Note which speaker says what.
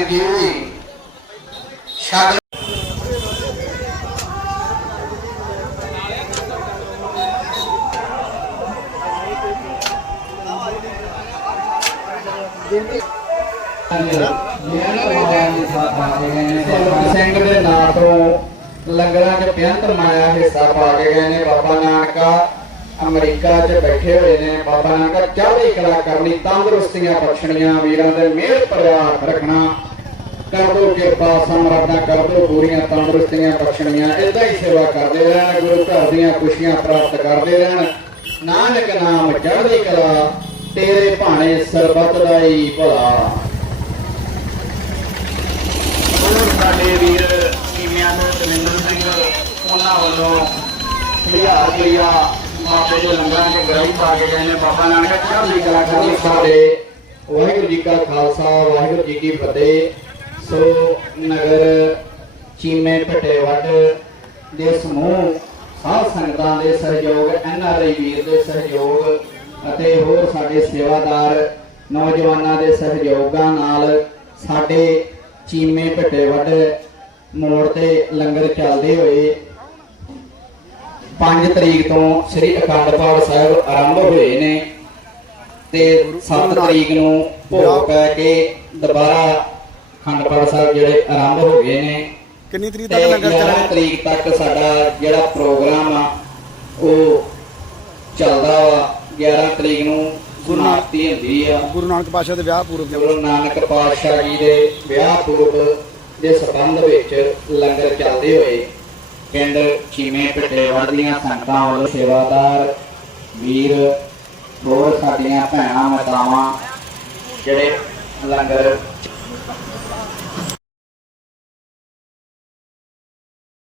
Speaker 1: ਜੀ ਸ਼ਗਨ ਸਿੰਘ ਦੇ ਨਾਂ ਤੋਂ ਲੰਗਰਾਂ 'ਚ ਬਿਆੰਤ ਮਾਇਆ ਹਿੱਸਾ ਪਾ ਕੇ ਗਏ ਨੇ ਬਾਬਾ ਨਾਨਕਾ ਅਮਰੀਕਾ 'ਚ ਬੈਠੇ ਹੋਏ ਨੇ ਬਾਬਾ ਨਾਨਕਾ ਚੜ੍ਹਦੀ ਕਲਾ ਕਰਨੀ ਤੰਦਰੁਸਤੀਆਂ ਬਖਸ਼ਣੀਆਂ ਵੀਰਾਂ ਦੇ ਮਿਹਰ ਪਰਿਵਾਰ ਰੱਖਣਾ ਕਰ ਦੋ ਕਿਰਪਾ ਸਮਰਾਟਾਂ ਕਰ ਦੋ, ਪੂਰੀਆਂ ਤੰਦਰੁਸਤੀਆਂ ਬਖਸ਼ਣੀਆਂ ਇਦਾਂ ਹੀ ਸੇਵਾ ਕਰਦੇ ਰਹਿਣ, ਗੁਰੂ ਘਰ ਦੀਆਂ ਖੁਸ਼ੀਆਂ ਪ੍ਰਾਪਤ ਕਰਦੇ ਰਹਿਣ। ਨਾਨਕ ਨਾਮ ਚੜ੍ਹਦੀ ਕਲਾ, ਤੇਰੇ ਭਾਣੇ ਸਰਬੱਤ ਦਾ ਹੀ ਭਲਾ। ਸਾਡੇ ਵੀਰ ਕੀਮਿਆਂ ਦੇ ਦਵਿੰਦਰ ਸਿੰਘ, ਉਹਨਾਂ ਵੱਲੋਂ ਹਜ਼ਾਰ ਰੁਪਇਆ ਬਾਬੇ ਦੇ ਲੰਗਰਾਂ ਦੇ ਗਰਾਈ ਪਾ ਕੇ ਗਏ ਨੇ। ਬਾਬਾ ਨਾਨਕ ਚੜ੍ਹਦੀ ਕਲਾ ਕਰਨੀ ਸਾਡੇ। ਵਾਹਿਗੁਰੂ ਜੀ ਕਾ ਖਾਲਸਾ, ਵਾਹਿਗੁਰੂ ਜੀ ਕੀ ਫਤਿਹ। ਸੋ ਨਗਰ ਚੀਮੇ ਭਟੇਵਟ ਦੇ ਸਮੂਹ, ਸਾਧ ਸੰਗਤਾਂ ਦੇ ਸਹਿਯੋਗ ਐਨਆਰਆਈ ਵੀਰ ਦੇ ਸਹਿਯੋਗ ਅਤੇ ਹੋਰ ਸਾਡੇ ਸੇਵਾਦਾਰ ਨੌਜਵਾਨਾਂ ਦੇ ਸਹਿਯੋਗਾਂ ਨਾਲ ਸਾਡੇ ਚੀਮੇ ਭਟੇਵਟ ਮੋੜ ਤੇ ਲੰਗਰ ਚੱਲਦੇ ਹੋਏ 5 ਤਰੀਕ ਤੋਂ ਸ੍ਰੀ ਅਖੰਡ ਪਾਠ ਸਾਹਿਬ ਆਰੰਭ ਹੋਏ ਨੇ ਤੇ 7 ਤਰੀਕ ਨੂੰ ਭੋਗ ਪੈ ਕੇ ਦੁਬਾਰਾ ਅਖੰਡ ਪਾਠ ਸਾਹਿਬ ਜਿਹੜੇ ਆਰੰਭ ਹੋ ਗਏ ਨੇ।
Speaker 2: ਕਿੰਨੀ ਤਰੀਕ ਤੱਕ ਲੰਗਰ
Speaker 1: 11
Speaker 2: ਚੱਲਣਾ?
Speaker 1: ਤਰੀਕ ਤੱਕ ਸਾਡਾ ਜਿਹੜਾ ਪ੍ਰੋਗਰਾਮ ਆ ਉਹ ਚੱਲਦਾ ਵਾ। 11 ਤਰੀਕ ਨੂੰ ਗੁਰਨਾਤੀ ਹੁੰਦੀ ਆ।
Speaker 2: ਗੁਰੂ ਨਾਨਕ ਪਾਤਸ਼ਾਹ ਦੇ ਵਿਆਹ ਪੂਰਵ
Speaker 1: ਗੁਰੂ ਨਾਨਕ ਪਾਤਸ਼ਾਹ ਜੀ ਦੇ ਵਿਆਹ ਪੁਰਬ ਦੇ ਸਬੰਧ ਵਿੱਚ ਲੰਗਰ ਚੱਲਦੇ ਹੋਏ ਪਿੰਡ ਚੀਮੇ ਪਟੇਵਾੜ ਦੀਆਂ ਸੰਗਤਾਂ ਵੱਲੋਂ ਸੇਵਾਦਾਰ ਵੀਰ ਹੋਰ ਸਾਡੀਆਂ ਭੈਣਾਂ ਮਾਤਾਵਾਂ ਜਿਹੜੇ ਲੰਗਰ Thank you.